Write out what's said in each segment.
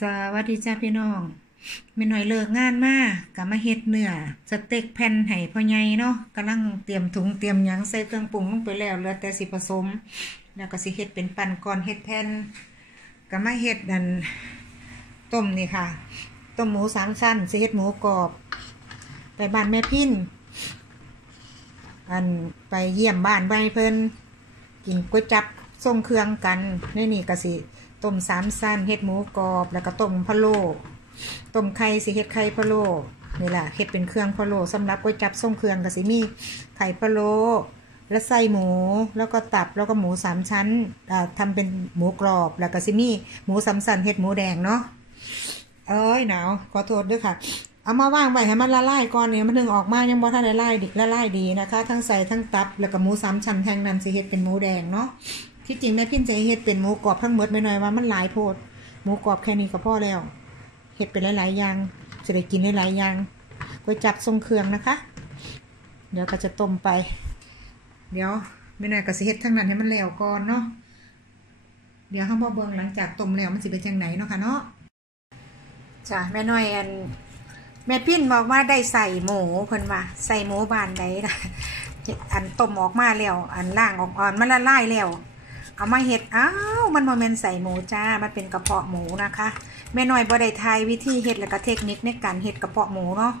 สวัสดีจ้าพี่น้องแม่น้อยเลิกงานมาก็มาเฮ็ดเนื้อสเต็กแผ่นให้พ่อใหญ่เนาะกำลังเตรียมถุงเตรียมหยังใส่เครื่องปรุงลงไปแล้วเหลือแต่สิผสม แล้วก็สิเฮ็ดเป็นปั่นก่อนเฮ็ดแผ่นก็มาเฮ็ดนั่นต้มนี่ค่ะ ต้มหมูสามชั้นสิเฮ็ดหมูกรอบ ไปบ้านแม่พินอันไปเยี่ยมบ้านใบเพิ่นกินก๋วยจับส่งเครื่องกันในนี่ก็สิ ต้มสามสั้นเฮ็ดหมูกรอบ แล้วก็ต้มพะโล้ต้มไข่สิเฮ็ดไข่พะโล้นี่แหละเฮ็ดเป็นเครื่องพะโล้สำหรับก๋วยจับส่งเครื่องก็สิมีไข่พะโล้แล้วไส้หมูแล้วก็ตับแล้วก็หมูสามชั้นอ่าทำเป็นหมูกรอบแล้วก็สิมีหมูสามสั้นเฮ็ดหมูแดงเนาะเอ้ยหนาวขอโทษด้วยค่ะ เอามาว่างไว้ให้มันละลายก่อนเนี่ยมันถึงออกมายังบ่ทันละลายดิละลายดีนะคะ ทั้งใส่ทั้งตับแล้วก็หมูสามชั้นแทงนั้นสิเฮ็ดเป็นหมูแดงเนาะ ที่จริงแม่พินจะเฮ็ดเป็นหมูกรอบทั้งหมดไม่น้อยว่ามันหลายโพดหมูกรอบแค่นี้ก็พอแล้วเฮ็ดเป็นหลายๆอย่างจะได้กินหลายๆอย่างก๋วยจับทรงเครื่องนะคะ เดี๋ยวก็จะต้มไป เดี๋ยวไม่น้อยก็สิเฮ็ดทั้งนั้นให้มันแล้วก่อนเนาะเดี๋ยวเฮามาเบิงหลังจากต้มแล้วมันสิเป็นจังไหนเนาะค่ะเนาะจ้ะแม่น้อยอันแม่พินบอกว่าได้ใส่หมูเพิ่นว่าใส่หมูบานใดนะอันต้มออกมาแล้ว อันล่างออกอ่อนมันละลายแล้ว เอามาเฮ็ดอ้าวมันโมเมนใส่หมูจ้า มันเป็นกระเพาะหมูนะคะแม่น้อยบ่ไทยวิธีเฮ็ดแล้วก็เทคนิคในการเฮ็ดกระเพาะหมูเนาะ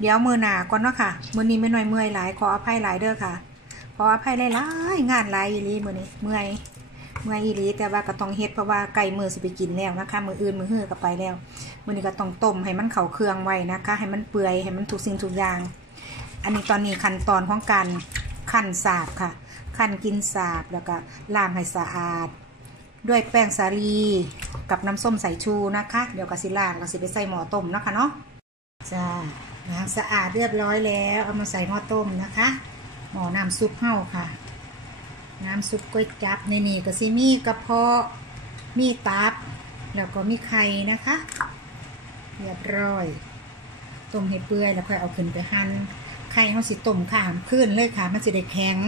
เดี๋ยวมือหนาก่อนเนาะค่ะมือนี้แม่น้อยเมื่อยหลายขออภัยหลายเด้อค่ะขออภัยหลายๆงานหลายอีหลีมือนี้เมื่อยเมื่อยอีหลีแต่ว่าก็ต้องเฮ็ดเพราะว่าไก่มือสิไปกินแล้วนะคะ มืออื่นมือฮื้อก็ไปแล้วมือนี้ก็ต้องต้มให้มันเข้าเครื่องไว้นะคะ ให้มันเปื่อยให้มันทุกสิ่งทุกอย่าง อันนี้ตอนนี้ขั้นตอนของการ ขั้นสาบค่ะ ขั้นกินสาบแล้วก็ล้างให้สะอาด ด้วยแป้งสาลีกับน้ำส้มสายชูนะคะ เดี๋ยวก็สิล้างก็สิไปใส่หม้อต้มนะคะเนาะจ้าล้างสะอาดเรียบร้อยแล้วเอามาใส่หม้อต้มนะคะหม้อน้ำซุปเห่าค่ะ น้ำซุปก๋วยจับในนี่ก็สิมีกระเพาะมีตับ แล้วก็มีไข่นะคะ เรียบร้อยต้มให้เปื่อยแล้วค่อยเอาขึ้นไปหั่น ไข่เขาสิต้มข้ามขึ้นเลยค่ะมันจะได้แข็ง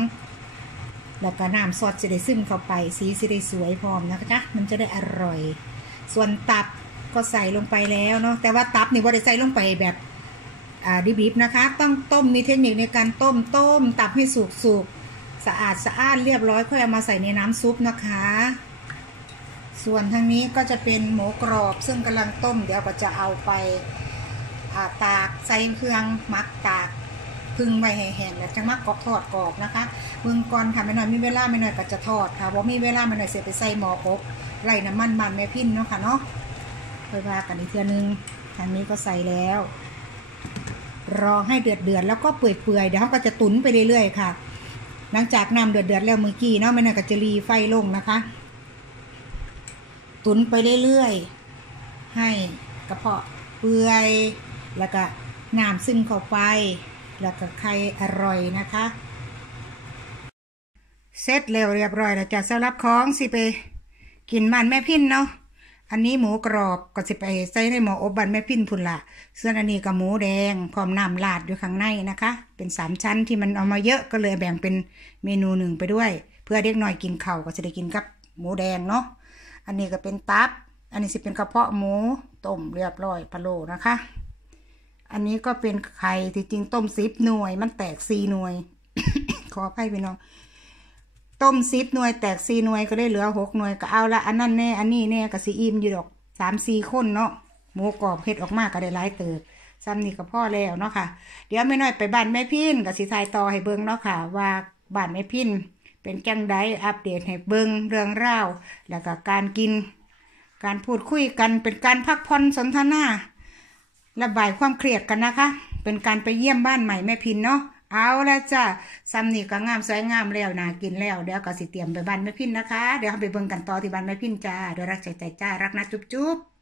แล้วก็น้ำซอสจะได้ซึมเข้าไป สีจะได้สวยพร้อมนะคะ มันจะได้อร่อย ส่วนตับก็ใส่ลงไปแล้วเนาะแต่ว่าตับนี่ว่าได้ใส่ลงไปแบบอ่าดิบๆนะคะ ต้องต้มมีเทคนิคในการต้มต้ม ตับให้สุกสุกสะอาดสะอาดเรียบร้อยค่อยเอามาใส่ในน้ำซุปนะคะ ส่วนทางนี้ก็จะเป็นหมูกรอบซึ่งกำลังต้ม เดี๋ยวก็จะเอาไปตากใส่เครื่องมักตาก พึ่งไว้ให้แห้งแล้วจังมักกรอบทอดกรอบนะคะเมืองก่อนค่ะไม่น้อยมีเวลาไม่น้อยก็จะทอดค่ะว่ามีเวลาไม่น้อยเสียไปใส่หม้ออบไล่น้ำมันมันแม่พิ้นเนาะค่ะเนาะไปว่ากันอีกเทื่อนึงทางนี้ก็ใส่แล้ว รอให้เดือดเดือดแล้วก็เปื่อยเปื่อยเดี๋ยวเขาก็จะตุ๋นไปเรื่อยๆค่ะ หลังจากน้ำเดือดเดือดแล้วเมื่อกี้เนาะไม่น้อยก็จะรีไฟลงนะคะ ตุ๋นไปเรื่อยๆให้กระเพาะเปื่อยแล้วก็น้ำซึมเข้าไป แล้วก็ไข่อร่อยนะคะเสร็จเร็วเรียบร้อยแล้วจะสำหรับของสิไปกินบ้านแม่พินเนาะอันนี้หมูกรอบก็สิไปใส่ในหม้ออบบ้านแม่พินพุ่นละส่วนอันนี้ก็หมูแดงพร้อมน้ำลาดอยู่ข้างในนะคะ เป็นสามชั้นที่มันเอามาเยอะก็เลยแบ่งเป็นเมนูหนึ่งไปด้วย เพื่อเด็กหน่อยกินเข่าก็จะได้กินกับหมูแดงเนาะอันนี้ก็เป็นตับ อันนี้สิเป็นกระเพาะหมูต้มเรียบร้อยพะโลนะคะ อันนี้ก็เป็นไข่ที่จริงต้มซิปหน่วย มันแตกซีหน่วย ขออภัยพี่น้อง ต้มซิปหน่วยแตกซีหน่วยก็ได้เหลือหกหน่วยก็เอาละอันนั้นแน่ อันนี้แน่ก็สีอิ่มอยู่ดอกสามสี่คนเนาะหมูกรอบเผ็ดออกมาก็ได้หลายเติบซ้ำนี่ก็พ่อแล้วเนาะค่ะ เดี๋ยวไม่น้อยไปบ้านแม่พินกับสีทายต่อให้เบิ้งเนาะค่ะ ว่าบ้านแม่พินเป็นจังไดอัปเดตให้เบิ้งเรื่องราวแล้วก็การกิน การพูดคุยกันเป็นการพักผ่อนสนทนา ระบายความเครียดกันนะคะ เป็นการไปเยี่ยมบ้านใหม่แม่พินเนาะเอาละจ้ะซ้ำนี่ก็งามสวยงามแล้วนากินแล้วเดี๋ยวก็สิเตรียมไปบ้านแม่พินนะคะ เดี๋ยวไปเบิ่งกันต่อที่บ้านแม่พินจ้าโดยรักใจใจจ้ารักนะจุ๊บจุ๊บ